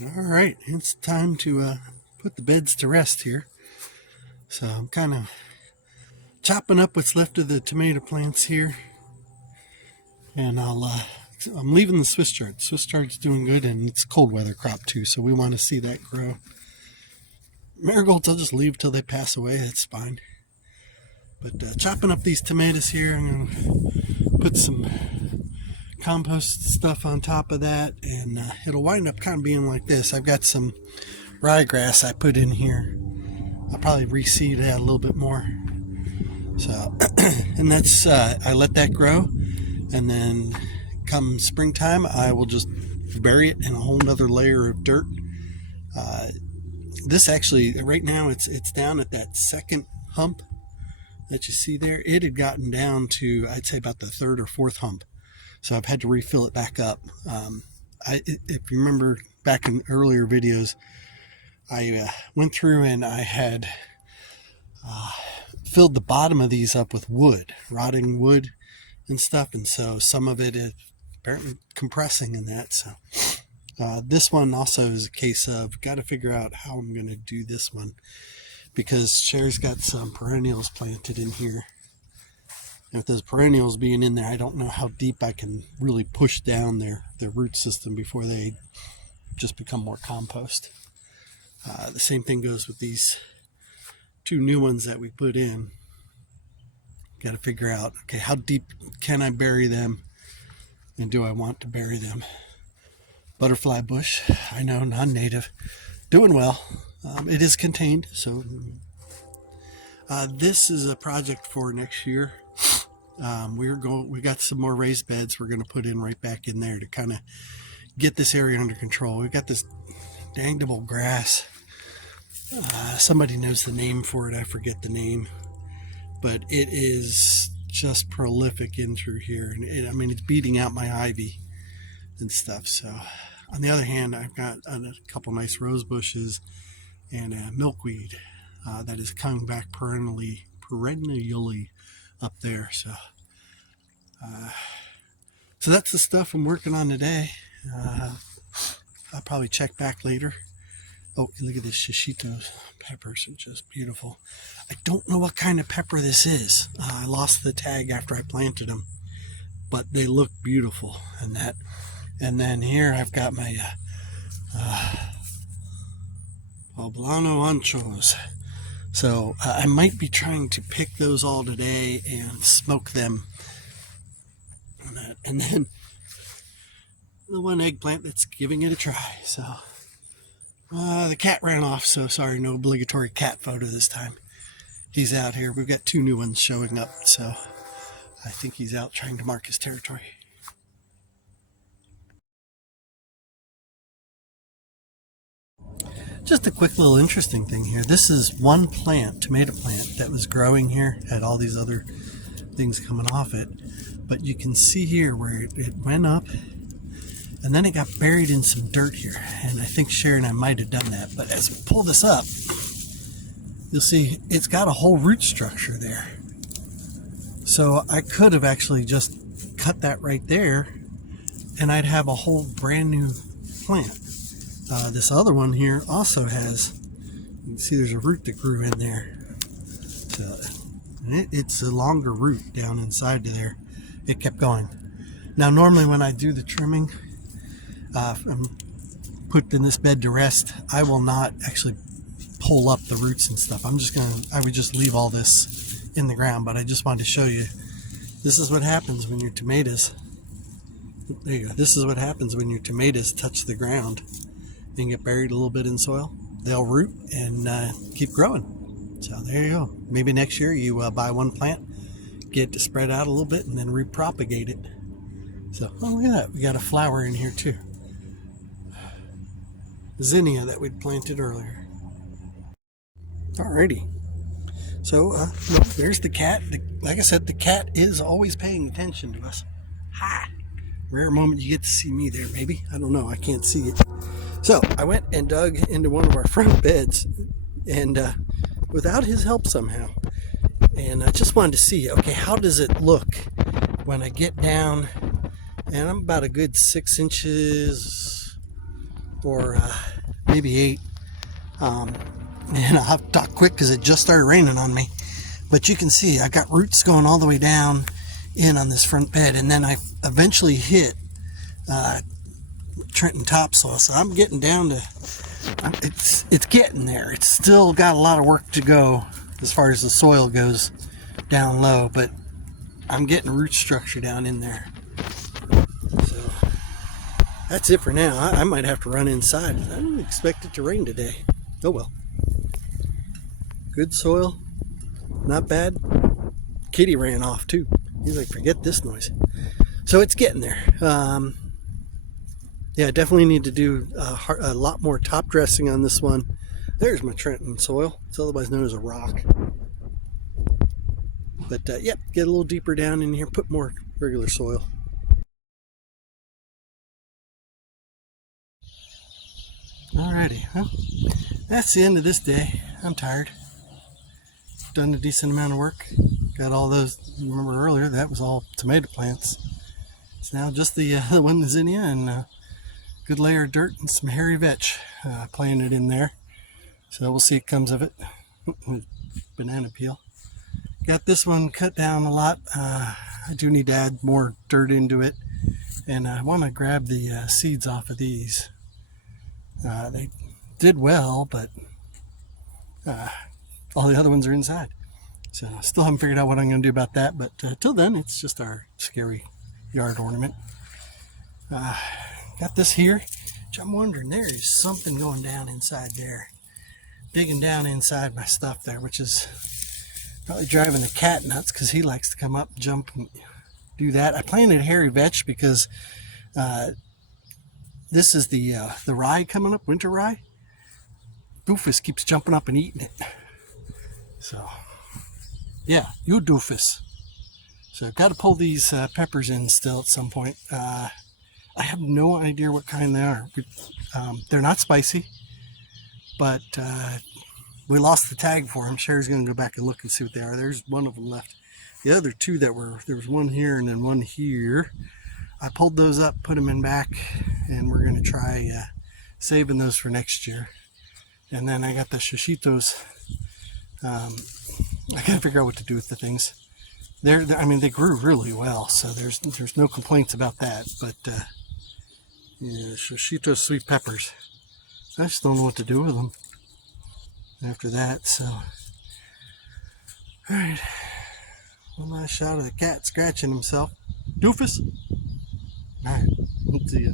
All right, it's time to put the beds to rest here. So I'm kind of chopping up what's left of the tomato plants here, and I'm leaving the Swiss chard. Swiss chard's doing good, and it's cold weather crop too, so we want to see that grow. Marigolds I'll just leave till they pass away. That's fine. But chopping up these tomatoes here, I'm gonna put some compost stuff on top of that, and it'll wind up kind of being like this. I've got some ryegrass I put in here. I'll probably reseed that a little bit more. So, and that's I let that grow, and then come springtime I will just bury it in a whole nother layer of dirt. This actually, right now it's down at that second hump that you see there. It had gotten down to, I'd say, about the third or fourth hump. So I've had to refill it back up. If you remember back in earlier videos, I went through and I had filled the bottom of these up with wood, rotting wood and stuff. And so some of it is apparently compressing in that. So this one also is a case of got to figure out how I'm going to do this one, because Cher's got some perennials planted in here. And with those perennials being in there, I don't know how deep I can really push down their root system before they just become more compost. The same thing goes with these two new ones that we put in. Got to figure out, okay, how deep can I bury them, and do I want to bury them? Butterfly bush, I know, non-native, doing well. It is contained, so this is a project for next year. We got some more raised beds we're going to put in right back in there to kind of get this area under control. We've got this dangdable grass. Somebody knows the name for it. I forget the name, but it is just prolific in through here, and it's beating out my ivy and stuff. So on the other hand, I've got a couple nice rose bushes and a milkweed that is coming back perennially up there. So that's the stuff I'm working on today. I'll probably check back later. Oh, look at this shishito peppers, are just beautiful. I don't know what kind of pepper this is. I lost the tag after I planted them, but they look beautiful. And then here I've got my poblano anchos. So I might be trying to pick those all today and smoke them. And then the one eggplant that's giving it a try. So the cat ran off, so sorry, no obligatory cat photo this time. He's out here. We've got two new ones showing up, so I think he's out trying to mark his territory. Just a quick little interesting thing here. This is one plant, tomato plant, that was growing here, had all these other things coming off it. But you can see here where it went up, and then it got buried in some dirt here. And I think Sharon and I might have done that. But as we pull this up, you'll see it's got a whole root structure there. So I could have actually just cut that right there, and I'd have a whole brand new plant. This other one here also has, you can see there's a root that grew in there. So it's a longer root down inside to there. It kept going. Now normally when I do the trimming, I'm put in this bed to rest, I will not actually pull up the roots and stuff. I would just leave all this in the ground, but I just wanted to show you, this is what happens when your tomatoes, there you go, this is what happens when your tomatoes touch the ground and get buried a little bit in soil. They'll root and keep growing. So there you go. Maybe next year you buy one plant, get it to spread out a little bit, and then repropagate it. So, oh, look at that. We got a flower in here too. Zinnia that we'd planted earlier. Alrighty. So, well, there's the cat. Like I said, the cat is always paying attention to us. Hi. Rare moment you get to see me there, maybe. I don't know. I can't see it. So I went and dug into one of our front beds, and without his help somehow. And I just wanted to see, okay, how does it look when I get down, and I'm about a good 6 inches, or maybe 8. And I'll have to talk quick because it just started raining on me. But you can see I got roots going all the way down in on this front bed, and then I eventually hit Trenton topsoil. So I'm getting down to, it's getting there. It's still got a lot of work to go as far as the soil goes down low, but I'm getting root structure down in there. So that's it for now. I might have to run inside. I didn't expect it to rain today. Oh well. Good soil, not bad. Kitty ran off too. He's like, forget this noise. So it's getting there. Yeah, definitely need to do a lot more top dressing on this one. There's my Trenton soil. It's otherwise known as a rock. But yep, get a little deeper down in here, put more regular soil. Alrighty, well, that's the end of this day. I'm tired. Done a decent amount of work. Got all those, remember earlier, that was all tomato plants. It's now just the one zinnia and good layer of dirt and some hairy vetch planted in there. So we'll see what comes of it. Banana peel. Got this one cut down a lot. I do need to add more dirt into it. And I want to grab the seeds off of these. They did well, but all the other ones are inside. So I still haven't figured out what I'm going to do about that. But till then, it's just our scary yard ornament. Got this here, which I'm wondering, there is something going down inside there. Digging down inside my stuff there, which is probably driving the cat nuts because he likes to come up, jump, and do that. I planted hairy vetch because this is the rye coming up, winter rye. Doofus keeps jumping up and eating it. So, yeah, you doofus. So I've got to pull these peppers in still at some point. I have no idea what kind they are. They're not spicy, but we lost the tag for them. Sherry's going to go back and look and see what they are. There's one of them left. The other two that were, there was one here and then one here. I pulled those up, put them in back, and we're going to try saving those for next year. And then I got the shishitos. I gotta figure out what to do with the things. I mean, they grew really well, so there's no complaints about that. But yeah, shishito sweet peppers. I just don't know what to do with them after that. So, all right, one last shot of the cat scratching himself. Doofus. All right, let's see ya.